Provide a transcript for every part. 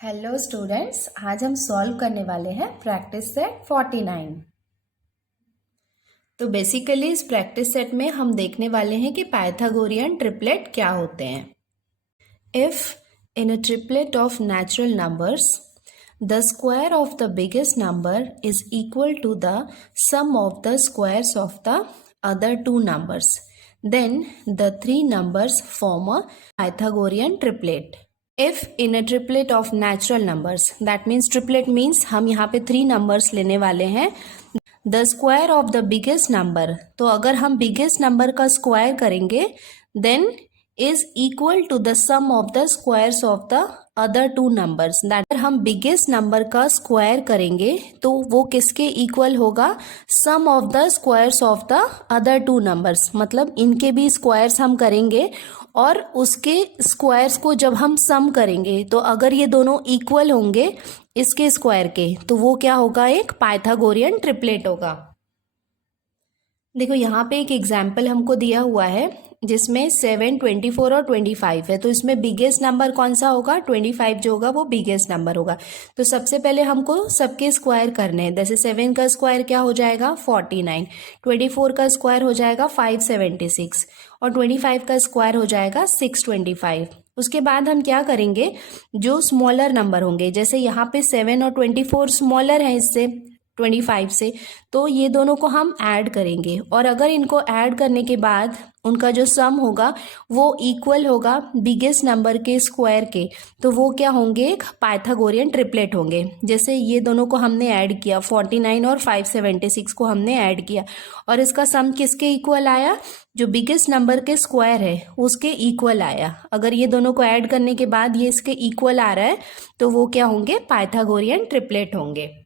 Hello students, आज हम solve करने वाले हैं प्रैक्टिस सेट 49। तो बेसिकली इस प्रैक्टिस सेट में हम देखने वाले हैं कि पाइथागोरियन ट्रिपलेट क्या होते हैं। If in a triplet of natural numbers the square of the biggest number is equal to the sum of the squares of the other two numbers, then the three numbers form a Pythagorean triplet. If in a triplet of natural numbers, that means triplet means हम यहाँ पे 3 numbers लेने वाले हैं। The square of the biggest number, तो अगर हम biggest number का square करेंगे then is equal to the sum of the squares of the other two numbers. that अगर हम biggest number का square करेंगे तो वो किसके equal होगा? sum of the squares of the other two numbers, मतलब इनके भी squares हम करेंगे और उसके squares को जब हम sum करेंगे तो अगर ये दोनों equal होंगे इसके square के तो वो क्या होगा? एक पाइथागोरियन ट्रिपलेट होगा। देखो यहाँ पे एक एग्जाम्पल हमको दिया हुआ है जिसमें 7, 24 और 25 है। तो इसमें बिगेस्ट नंबर कौन सा होगा? 25 जो होगा वो बिगेस्ट नंबर होगा। तो सबसे पहले हमको सबके स्क्वायर करने हैं। जैसे 7 का स्क्वायर क्या हो जाएगा? 49, 24 का स्क्वायर हो जाएगा 576 और 25 का स्क्वायर हो जाएगा 625। उसके बाद हम क्या करेंगे? जो स्मॉलर नंबर होंगे, जैसे यहाँ पे 7 और 24 स्मॉलर है इससे 25 से, तो ये दोनों को हम ऐड करेंगे और अगर इनको ऐड करने के बाद उनका जो सम होगा वो इक्वल होगा बिगेस्ट नंबर के स्क्वायर के, तो वो क्या होंगे? एक पाइथागोरियन ट्रिपलेट होंगे। जैसे ये दोनों को हमने ऐड किया, 49 और 576 को हमने ऐड किया और इसका सम किसके इक्वल आया? जो बिगेस्ट नंबर के स्क्वायर है उसके इक्वल आया। अगर ये दोनों को ऐड करने के बाद ये इसके इक्वल आ रहा है तो वो क्या होंगे? पाइथागोरियन ट्रिपलेट होंगे।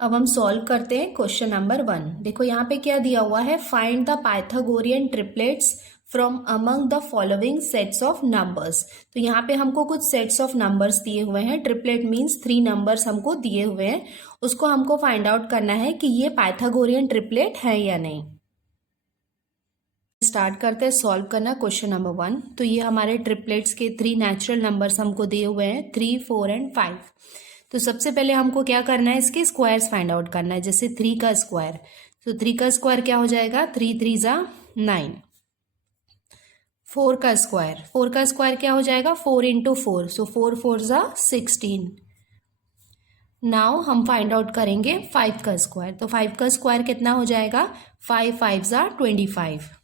अब हम सॉल्व करते हैं क्वेश्चन नंबर 1। देखो यहाँ पे क्या दिया हुआ है? Find the Pythagorean triplets from among the following sets of numbers. तो यहाँ पे हमको कुछ सेट्स ऑफ नंबर्स दिए हुए हैं। ट्रिपलेट मीन्स 3 नंबर्स हमको दिए हुए हैं, उसको हमको फाइंड आउट करना है कि ये पाइथागोरियन ट्रिपलेट है या नहीं। स्टार्ट करते हैं सॉल्व करना क्वेश्चन नंबर 1। तो ये हमारे ट्रिपलेट्स के 3 नेचुरल नंबर्स हमको दिए हुए हैं, 3, 4 एंड 5। तो सबसे पहले हमको क्या करना है? इसके स्क्वायर्स फाइंड आउट करना है। जैसे 3 का स्क्वायर, तो 3 का स्क्वायर क्या हो जाएगा? 3 3 जा 9। 4 का स्क्वायर, 4 का स्क्वायर क्या हो जाएगा? 4 इंटू 4, सो 4 4 जा 16। नाउ हम फाइंड आउट करेंगे 5 का स्क्वायर। तो 5 का स्क्वायर कितना हो जाएगा? 5 5 जा 25।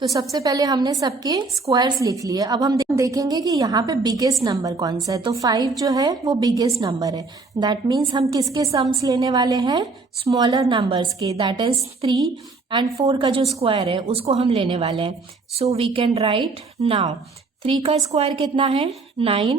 तो सबसे पहले हमने सबके स्क्वायर्स लिख लिए। अब हम देखेंगे कि यहाँ पे बिगेस्ट नंबर कौन सा है। तो 5 जो है वो बिगेस्ट नंबर है। दैट मीन्स हम किसके सम्स लेने वाले हैं? स्मॉलर नंबर्स के, दैट इज 3 एंड 4 का जो स्क्वायर है उसको हम लेने वाले हैं। So we can write now 3 का स्क्वायर कितना है? 9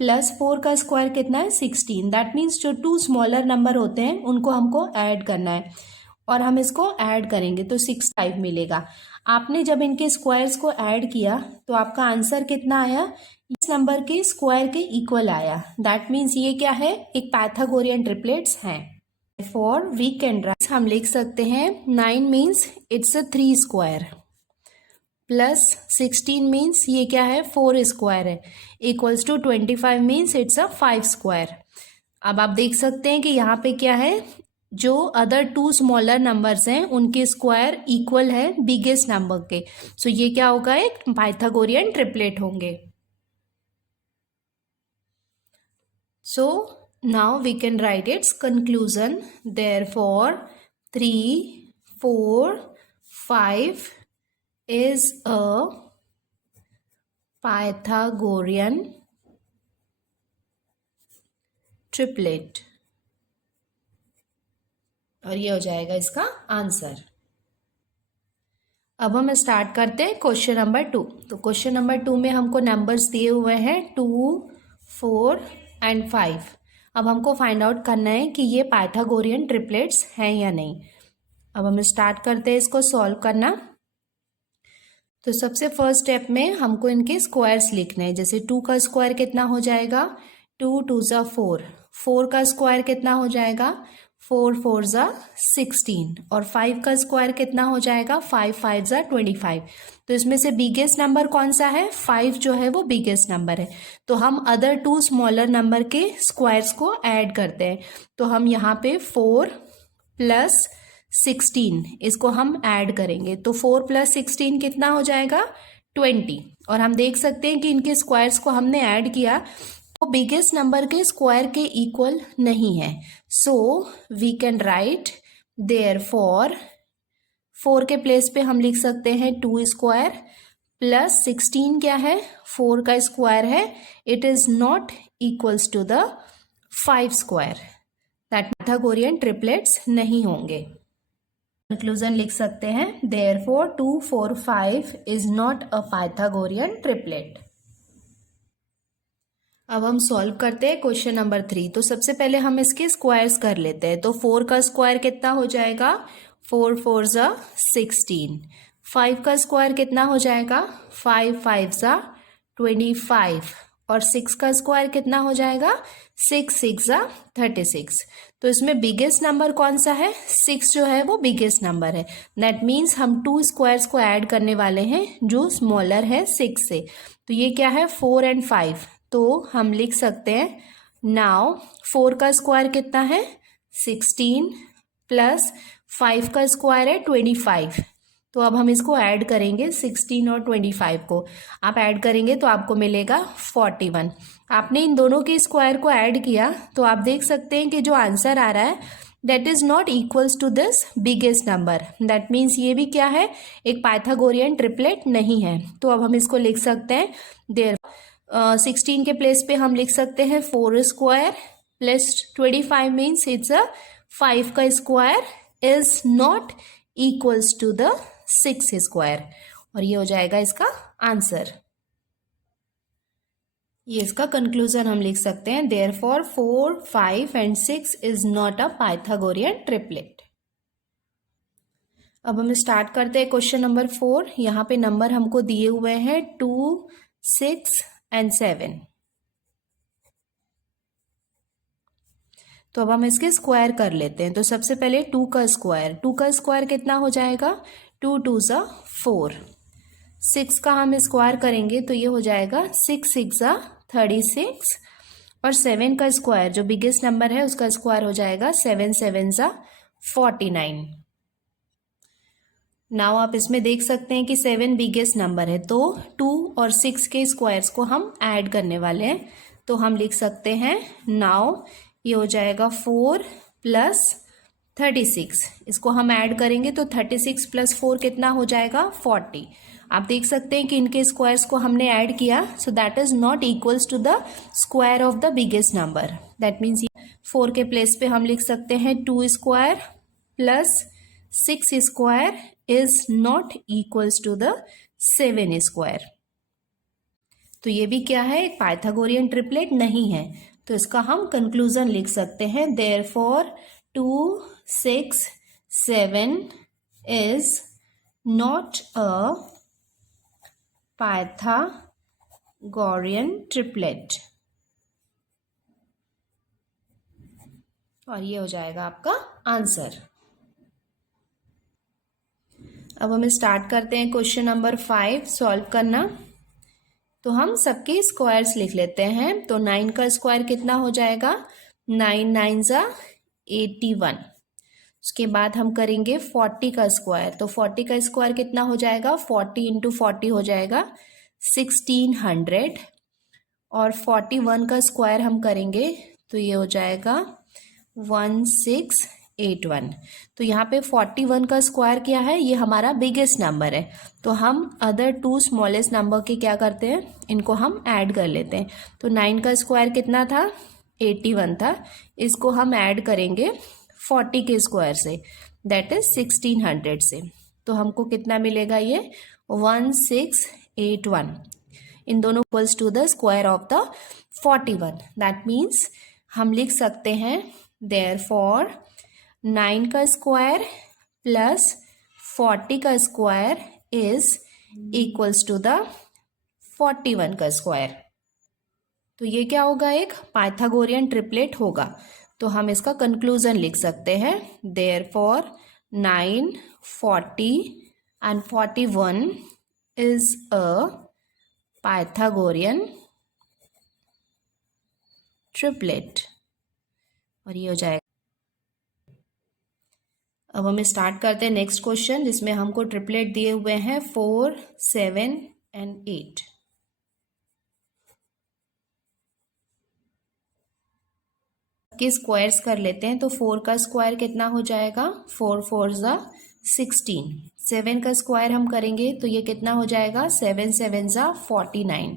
प्लस 4 का स्क्वायर कितना है? 16। दैट मीन्स जो 2 स्मॉलर नंबर होते हैं उनको हमको ऐड करना है और हम इसको ऐड करेंगे तो 65 मिलेगा। आपने जब इनके स्क्वायर्स को ऐड किया तो आपका आंसर कितना आया? इस नंबर के स्क्वायर के इक्वल आया। दैट मीन्स ये क्या है? एक पाइथागोरियन ट्रिपलेट्स हैं। फॉर वी कैन राइट, हम लिख सकते हैं 9 means it's a 3 square plus 16 means ये क्या है? 4 स्क्वायर है, equals to 25 means it's a 5 square. अब आप देख सकते हैं कि यहाँ पे क्या है? जो अदर 2 स्मॉलर नंबर्स हैं उनके स्क्वायर इक्वल है बिगेस्ट नंबर के। सो ये क्या होगा? एक पाइथागोरियन ट्रिपलेट होंगे। So now we can write it's conclusion. Therefore 3, 4, 5 is a Pythagorean triplet और ये हो जाएगा इसका आंसर। अब हम स्टार्ट करते हैं क्वेश्चन नंबर 2। तो क्वेश्चन नंबर 2 में हमको नंबर्स दिए हुए हैं 2, 4 एंड 5। अब हमको फाइंड आउट करना है कि ये पाइथागोरियन ट्रिपलेट्स हैं या नहीं। अब हम स्टार्ट करते हैं इसको सॉल्व करना। तो सबसे फर्स्ट स्टेप में हमको इनके स्क्वायर्स लिखने हैं। जैसे 2 का स्क्वायर कितना हो जाएगा? 2 2 जा 4। 4 का स्क्वायर कितना हो जाएगा? 4 4 ज़ा 16 और 5 का स्क्वायर कितना हो जाएगा, 5 5 ज़ा 25। तो इसमें से बिगेस्ट नंबर कौन सा है, 5 जो है वो बिगेस्ट नंबर है। तो हम अदर टू स्मॉलर नंबर के स्क्वायर्स को ऐड करते हैं। तो हम यहाँ पे 4 प्लस 16 इसको हम ऐड करेंगे। तो 4 प्लस 16 कितना हो जाएगा, 20। और हम देख सकते हैं कि इनके स्क्वायर्स को हमने ऐड किया तो बिगेस्ट नंबर के स्क्वायर के इक्वल नहीं है। So we can write therefore 4 के प्लेस पे हम लिख सकते हैं 2 स्क्वायर प्लस 16 क्या है, 4 का स्क्वायर है, it is not equals to the 5 square, that Pythagorean triplets नहीं होंगे। कंक्लूजन लिख सकते हैं therefore 2 4 5 is not a Pythagorean triplet. अब हम सॉल्व करते हैं क्वेश्चन नंबर 3। तो सबसे पहले हम इसके स्क्वायर्स कर लेते हैं। तो 4 का स्क्वायर कितना हो जाएगा, 4 4 ज़ा 16। 5 का स्क्वायर कितना हो जाएगा, 5 5 ज़ा 25। और 6 का स्क्वायर कितना हो जाएगा, 6 6 ज़ा 36। तो इसमें बिगेस्ट नंबर कौन सा है, 6 जो है वो बिगेस्ट नंबर है। दैट मीन्स हम 2 स्क्वायर्स को ऐड करने वाले हैं जो स्मॉलर है 6 से। तो ये क्या है, 4 एंड 5। तो हम लिख सकते हैं नाउ 4 का स्क्वायर कितना है, 16 प्लस 5 का स्क्वायर है 25। तो अब हम इसको ऐड करेंगे 16 और 25 को। आप ऐड करेंगे तो आपको मिलेगा 41। आपने इन दोनों के स्क्वायर को ऐड किया तो आप देख सकते हैं कि जो आंसर आ रहा है that is not equals to this biggest number. That means ये भी क्या है, एक पाइथागोरियन ट्रिपलेट नहीं है। तो अब हम इसको लिख सकते हैं देयर 16 के प्लेस पे हम लिख सकते हैं 4 square plus 25 means it's a 5 का square is not equals to the 6 square. और ये हो जाएगा इसका आंसर। ये इसका कंक्लूजन हम लिख सकते हैं therefore 4 5 and 6 is not a Pythagorean triplet. अब हम स्टार्ट करते हैं क्वेश्चन नंबर 4। यहाँ पे नंबर हमको दिए हुए हैं 2 6 एंड 7। तो अब हम इसके स्क्वायर कर लेते हैं। तो सबसे पहले 2 का स्क्वायर कितना हो जाएगा, 2 2 ज़ा 4। 6 का हम स्क्वायर करेंगे तो ये हो जाएगा 6 6 ज़ा 36। और 7 का स्क्वायर जो बिगेस्ट नंबर है उसका स्क्वायर हो जाएगा 7 7 ज़ा 49। नाउ आप इसमें देख सकते हैं कि 7 बिगेस्ट नंबर है तो 2 और 6 के स्क्वायर्स को हम ऐड करने वाले हैं। तो हम लिख सकते हैं नाउ ये हो जाएगा 4 प्लस 36। इसको हम ऐड करेंगे तो 36 प्लस 4 कितना हो जाएगा, 40। आप देख सकते हैं कि इनके स्क्वायर्स को हमने ऐड किया so that is not equals to the square of the biggest number. That means 4 के प्लेस पे हम लिख सकते हैं 2 square plus 6 square is not equals to the 7 square. तो ये भी क्या है, एक पाइथागोरियन ट्रिपलेट नहीं है। तो इसका हम कंक्लूजन लिख सकते हैं therefore 2 6 7 is not a Pythagorean triplet. और ये हो जाएगा आपका आंसर। अब हम स्टार्ट करते हैं क्वेश्चन नंबर 5 सॉल्व करना। तो हम सबके स्क्वायर्स लिख लेते हैं। तो 9 का स्क्वायर कितना हो जाएगा, 9 9 ज़ा 81। उसके बाद हम करेंगे 40 का स्क्वायर। तो 40 का स्क्वायर कितना हो जाएगा, 40 इंटू 40 हो जाएगा 1600। और 41 का स्क्वायर हम करेंगे तो ये हो जाएगा 1681। तो यहाँ पे 41 का स्क्वायर क्या है, ये हमारा बिगेस्ट नंबर है। तो हम अदर 2 स्मॉलेस्ट नंबर के क्या करते हैं, इनको हम ऐड कर लेते हैं। तो 9 का स्क्वायर कितना था, 81 था। इसको हम ऐड करेंगे 40 के स्क्वायर से, दैट इज 1600 से। तो हमको कितना मिलेगा, ये 1681। इन दोनों equals to the square of the 41। That means हम लिख सकते हैं देयरफॉर 9 का स्क्वायर प्लस 40 का square is equals to the 41 का स्क्वायर। तो ये क्या होगा, एक पाइथागोरियन ट्रिपलेट होगा। तो हम इसका कंक्लूजन लिख सकते हैं, therefore 9, 40 and 41 is a Pythagorean triplet. और ये हो जाएगा। अब हम स्टार्ट करते हैं नेक्स्ट क्वेश्चन, जिसमें हमको ट्रिपलेट दिए हुए हैं 4, 7 एंड 8। के स्क्वायर्स कर लेते हैं। तो 4 का स्क्वायर कितना हो जाएगा, 4 4 ज़ा 16। 7 का स्क्वायर हम करेंगे तो ये कितना हो जाएगा, 7 7 ज़ा 49।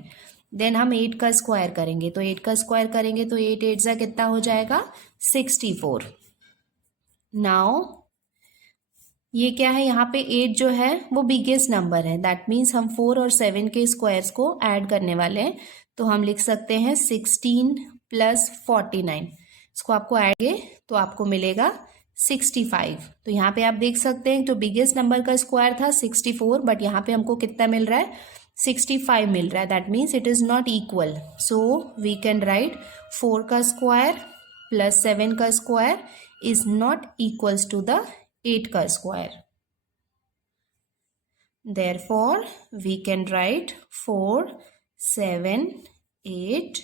देन हम 8 का स्क्वायर करेंगे, तो 8 का स्क्वायर करेंगे तो 8 8 ज़ा कितना हो जाएगा, 64। नाउ ये क्या है, यहाँ पे 8 जो है वो बिगेस्ट नंबर है, दैट मीन्स हम 4 और 7 के स्क्वायर्स को ऐड करने वाले हैं। तो हम लिख सकते हैं 16 प्लस 49। इसको आपको ऐड तो आपको मिलेगा 65। तो यहाँ पे आप देख सकते हैं, जो बिगेस्ट नंबर का स्क्वायर था 64, बट यहाँ पे हमको कितना मिल रहा है, 65 मिल रहा है। That means it is not equal. So we can write 4 का स्क्वायर प्लस 7 का square is not equals to the 8 का square. Therefore, we can write 4, 7, 8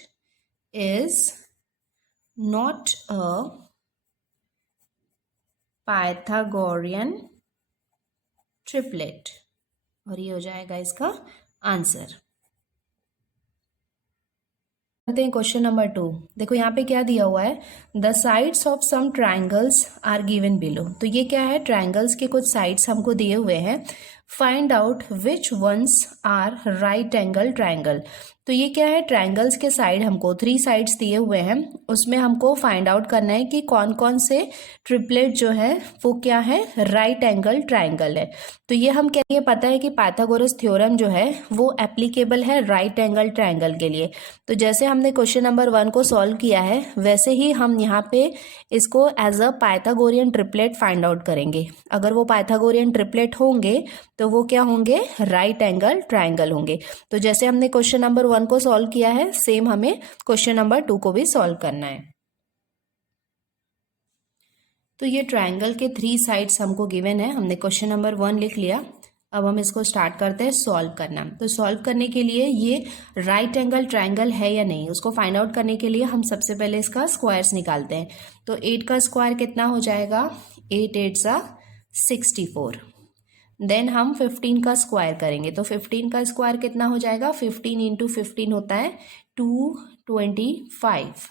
is not a Pythagorean triplet। और ये हो जाएगा इसका आंसर। करते हैं क्वेश्चन नंबर 2। देखो यहाँ पे क्या दिया हुआ है, the sides of some triangles are given below. तो ये क्या है, ट्राइंगल्स के कुछ साइड्स हमको दिए हुए हैं। Find out which ones are right angle triangle. तो ये क्या है, ट्राइंगल्स के साइड हमको 3 साइड्स दिए हुए हैं, उसमें हमको फाइंड आउट करना है कि कौन कौन से ट्रिपलेट जो है वो क्या है, राइट एंगल ट्राइंगल है। तो ये हम क्या पता है कि पाइथागोरस थ्योरम जो है वो एप्लीकेबल है राइट एंगल ट्राइंगल के लिए। तो जैसे हमने क्वेश्चन नंबर 1 को सॉल्व किया है, वैसे ही हम यहाँ पे इसको as a Pythagorean triplet find out करेंगे। अगर वो पाइथागोरियन ट्रिपलेट होंगे तो वो क्या होंगे, राइट एंगल ट्राइंगल होंगे। तो जैसे हमने क्वेश्चन नंबर 1 को सॉल्व किया है, सेम हमें क्वेश्चन नंबर 2 को भी सॉल्व करना है। तो ये ट्राइंगल के 3 साइड्स हमको गिवन है, हमने क्वेश्चन नंबर 1 लिख लिया। अब हम इसको स्टार्ट करते हैं सॉल्व करना। तो सॉल्व करने के लिए ये राइट एंगल ट्राइंगल है या नहीं, उसको फाइंड आउट करने के लिए हम सबसे पहले इसका स्क्वायर्स निकालते हैं। तो 8 का स्क्वायर कितना हो जाएगा, 8 8 सा 64। देन हम 15 का स्क्वायर करेंगे, तो 15 का स्क्वायर कितना हो जाएगा, 15 इंटू 15 होता है 225।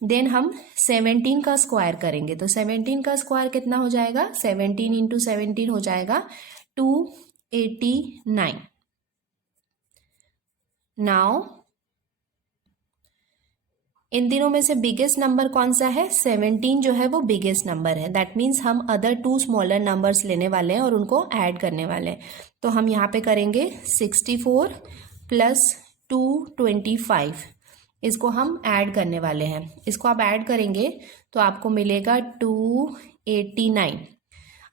देन हम 17 का स्क्वायर करेंगे, तो 17 का स्क्वायर कितना हो जाएगा, 17 इंटू 17 हो जाएगा 289। नाउ इन दिनों में से बिगेस्ट नंबर कौन सा है, 17 जो है वो बिगेस्ट नंबर है। दैट मीन्स हम अदर 2 स्मॉलर नंबर्स लेने वाले हैं और उनको ऐड करने वाले हैं। तो हम यहाँ पे करेंगे 64 प्लस 225, इसको हम ऐड करने वाले हैं। इसको आप ऐड करेंगे तो आपको मिलेगा 289।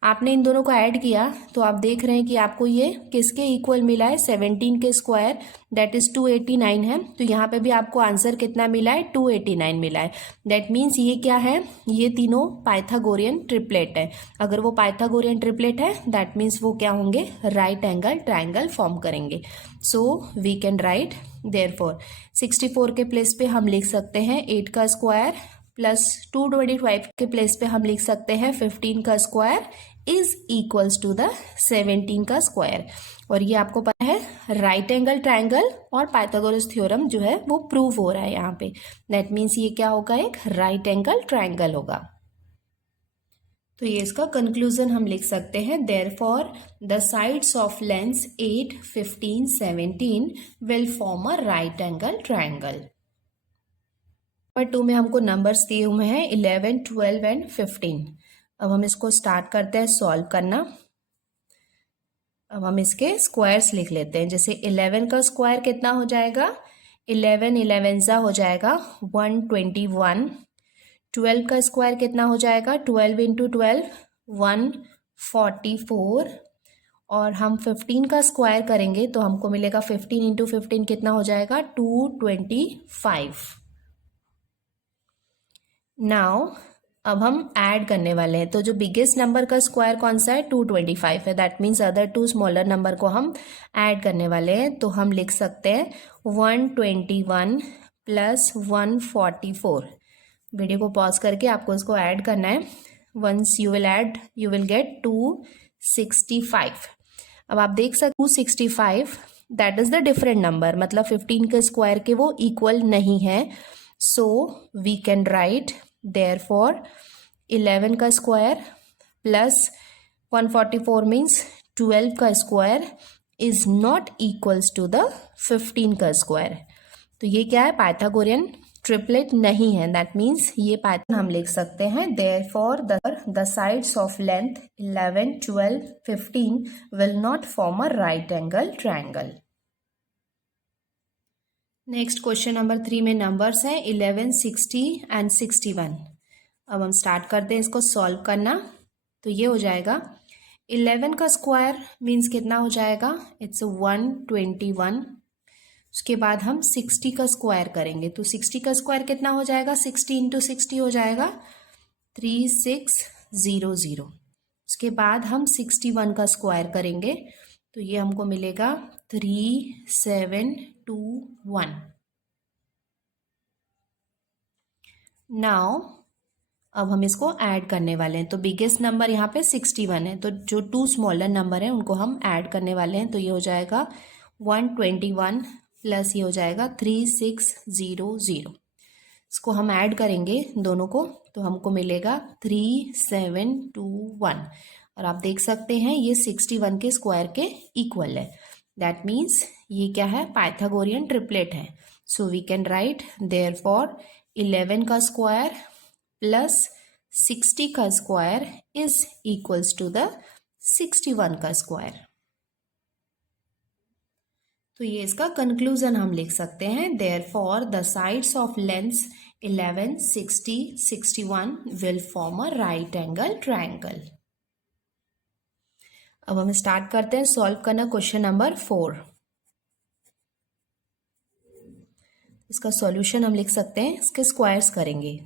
आपने इन दोनों को ऐड किया तो आप देख रहे हैं कि आपको ये किसके इक्वल मिला है, 17 के स्क्वायर, दैट इज 289 है। तो यहाँ पे भी आपको आंसर कितना मिला है, 289 मिला है। दैट मीन्स ये क्या है, ये तीनों पाइथागोरियन ट्रिपलेट है। अगर वो पाइथागोरियन ट्रिपलेट है, दैट मीन्स वो क्या होंगे, राइट एंगल ट्राइंगल फॉर्म करेंगे। So we can write therefore 64 के प्लेस पे हम लिख सकते हैं 8 का स्क्वायर, प्लस 225 के प्लेस पे हम लिख सकते हैं 15 का square is equals to the 17 का स्क्वायर। और ये आपको पता है राइट एंगल ट्राइंगल और पाइथागोरस थ्योरम जो है वो प्रूव हो रहा है यहाँ पे। दैट मीन्स ये क्या होगा, एक राइट एंगल ट्राइंगल होगा। तो ये इसका कंक्लूजन हम लिख सकते हैं, therefore the sides of lens 8, 15, 17 will form a right angle triangle. Number 2 में हमको नंबर्स दिए हुए हैं 11, 12 एंड 15। अब हम इसको स्टार्ट करते हैं सॉल्व करना। अब हम इसके स्क्वायर्स लिख लेते हैं। जैसे 11 का स्क्वायर कितना हो जाएगा, 11 11 ज़ा हो जाएगा 121। 12 का स्क्वायर कितना हो जाएगा, 12 इंटू 12 144। और हम 15 का स्क्वायर करेंगे तो हमको मिलेगा 15 इंटू 15 कितना हो जाएगा, 225। नाउ अब हम ऐड करने वाले हैं। तो जो बिगेस्ट नंबर का स्क्वायर कौन सा है, 225 है। That means other two smaller number को हम ऐड करने वाले हैं। तो हम लिख सकते हैं 121 प्लस 144। वीडियो को पॉज करके आपको इसको ऐड करना है। Once you will add you will get 265। अब आप देख सकते 265 that is the different number, मतलब 15 के स्क्वायर के वो इक्वल नहीं है। So we can write therefore 11 का स्क्वायर प्लस 144 मीन्स 12 का square is not equals to the 15 का स्क्वायर। तो ये क्या है, पाइथागोरियन ट्रिपलेट नहीं है। दैट मीन्स ये पैटर्न हम लिख सकते हैं therefore the sides of length 11, 12, 15 will not form a right angle triangle. Next question number 3 में नंबर्स हैं 11, 60 एंड 61। अब हम स्टार्ट करते हैं इसको सॉल्व करना। तो ये हो जाएगा 11 का स्क्वायर मीन्स कितना हो जाएगा, इट्स 121। उसके बाद हम 60 का स्क्वायर करेंगे। तो 60 का स्क्वायर कितना हो जाएगा, 60 इंटू 60 हो जाएगा 3600। उसके बाद हम 61 का स्क्वायर करेंगे तो ये हमको मिलेगा 3721। नाउ अब हम इसको ऐड करने वाले हैं। तो बिगेस्ट नंबर यहाँ पे 61 है, तो जो टू स्मॉलर नंबर हैं उनको हम ऐड करने वाले हैं। तो ये हो जाएगा 121 प्लस ये हो जाएगा 3600। इसको हम ऐड करेंगे दोनों को तो हमको मिलेगा 3721। और आप देख सकते हैं ये 61 के स्क्वायर के इक्वल है। दैट मीन्स ये क्या है, पाइथागोरियन ट्रिपलेट है। So we can write therefore 11 का स्क्वायर प्लस 60 का square is equals to the 61 का स्क्वायर। तो ये इसका कंक्लूजन हम लिख सकते हैं therefore the sides of lengths 11, 60, 61 will form a right angle triangle. अब हम स्टार्ट करते हैं सॉल्व करना क्वेश्चन नंबर 4। इसका सॉल्यूशन हम लिख सकते हैं, इसके स्क्वायर्स करेंगे।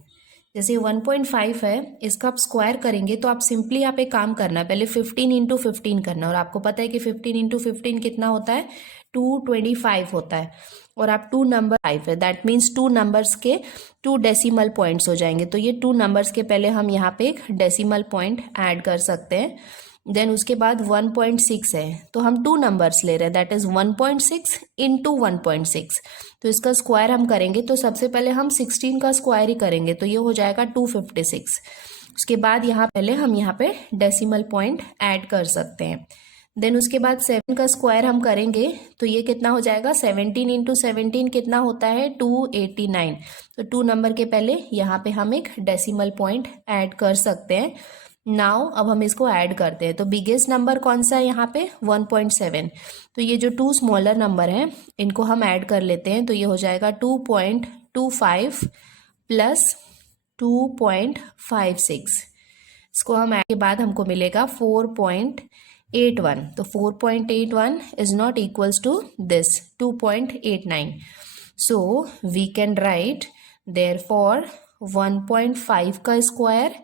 जैसे 1.5 है, इसका आप स्क्वायर करेंगे तो आप सिंपली यहाँ पे काम करना है, पहले 15 इंटू 15 करना। और आपको पता है कि 15 इंटू 15 कितना होता है, 225 होता है। और आप 2 नंबर 5 है, दैट मीन्स 2 नंबर्स के 2 डेसिमल पॉइंट्स हो जाएंगे। तो ये 2 नंबर्स के पहले हम यहाँ पे एक डेसिमल पॉइंट ऐड कर सकते हैं। देन उसके बाद 1.6 है, तो हम 2 नंबर्स ले रहे हैं, दैट इज 1.6 इंटू 1.6। तो इसका स्क्वायर हम करेंगे तो सबसे पहले हम 16 का स्क्वायर ही करेंगे तो ये हो जाएगा 256। उसके बाद यहाँ पहले हम यहाँ पे डेसिमल पॉइंट ऐड कर सकते हैं। देन उसके बाद 7 का स्क्वायर हम करेंगे तो ये कितना हो जाएगा, 17 इंटू 17 कितना होता है, 289। तो 2 नंबर के पहले यहाँ पे हम एक डेसिमल पॉइंट ऐड कर सकते हैं। नाउ अब हम इसको ऐड करते हैं। तो बिगेस्ट नंबर कौन सा है यहाँ पे, 1.7। तो ये जो 2 स्मॉलर नंबर हैं इनको हम ऐड कर लेते हैं। तो ये हो जाएगा 2.25 प्लस 2.56। इसको हम ऐड के बाद हमको मिलेगा 4.81। तो 4.81 is not equals to this 2.89। So we can write therefore 1.5 का स्क्वायर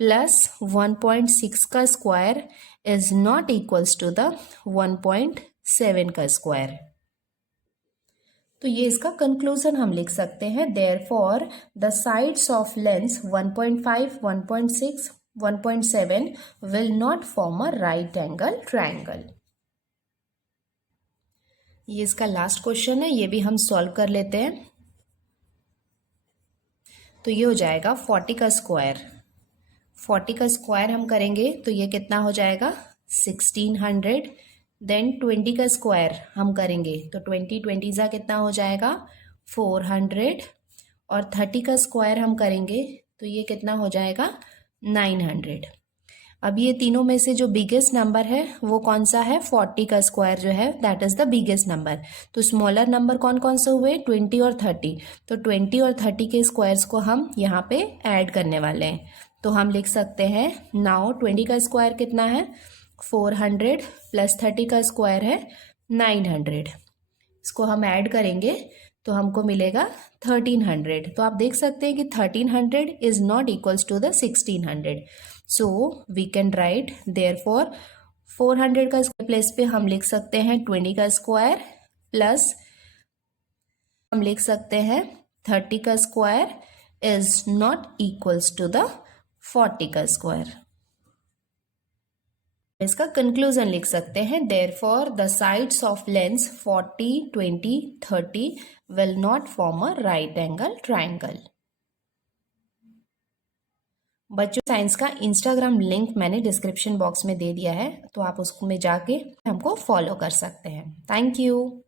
प्लस 1.6 का square is not equals to the 1.7 का स्क्वायर। तो ये इसका कंक्लूजन हम लिख सकते हैं therefore the sides of lengths 1.5, 1.6, 1.7 will not form a right angle triangle. ये इसका लास्ट क्वेश्चन है, ये भी हम सॉल्व कर लेते हैं। तो ये हो जाएगा 40 का स्क्वायर। 40 का स्क्वायर हम करेंगे तो ये कितना हो जाएगा, 1600। देन 20 का स्क्वायर हम करेंगे तो 20 ज़ा कितना हो जाएगा, 400। और 30 का स्क्वायर हम करेंगे तो ये कितना हो जाएगा, 900। अब ये तीनों में से जो बिगेस्ट नंबर है वो कौन सा है, 40 का स्क्वायर जो है that is the biggest number. तो स्मॉलर नंबर कौन कौन से हुए, 20 और 30। तो 20 और 30 के स्क्वायर्स को हम यहाँ पे ऐड करने वाले हैं। तो हम लिख सकते हैं नाउ 20 का स्क्वायर कितना है, 400 प्लस 30 का स्क्वायर है 900। इसको हम ऐड करेंगे तो हमको मिलेगा 1300। तो आप देख सकते हैं कि 1300 is not equals to the 1600। So we can write therefore 400 का प्लेस पे हम लिख सकते हैं 20 का स्क्वायर प्लस हम लिख सकते हैं 30 का square is not equals to the 40 का स्क्वायर। इसका कंक्लूजन लिख सकते हैं therefore the sides of lengths 40, 20, 30 will not form a right angle triangle. बच्चों साइंस का इंस्टाग्राम लिंक मैंने डिस्क्रिप्शन बॉक्स में दे दिया है, तो आप उसमें जाके हमको फॉलो कर सकते हैं। Thank you.